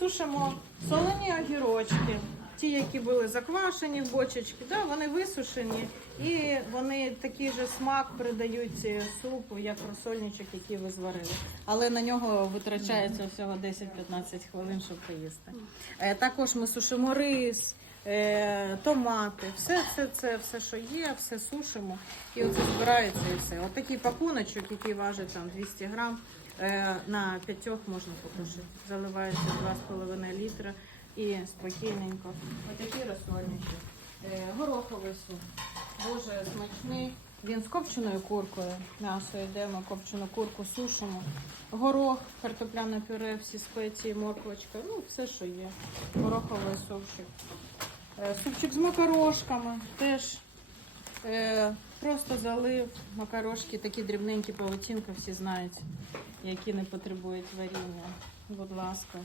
Сушимо солоні огірочки, ті, які були заквашені в бочечки, да, вони висушені і вони такий же смак придають супу, як розсольничок, який ви зварили. Але на нього витрачається всього 10-15 хвилин, щоб поїсти. Е, Також ми сушимо рис, е, томати, все, все, це, все, що є, все сушимо. І оце збирається і все. Отакий пакуночок, який важить там 200 грам. Е, На п'ятьох можна покушати. Заливається 2,5 літра і спокійненько. Отакі розсольнички. Е, Гороховий суп. Дуже смачний. Він з копченою куркою. М'ясо йде, ми копчену курку сушимо. Горох, картопляне пюре, всі спеції, морквочка, ну все, що є. Гороховий супчик. Е, Супчик з макарошками теж просто залив макарошки, такі дрібненькі павутинка, всі знають, які не потребують варіння. Будь ласка.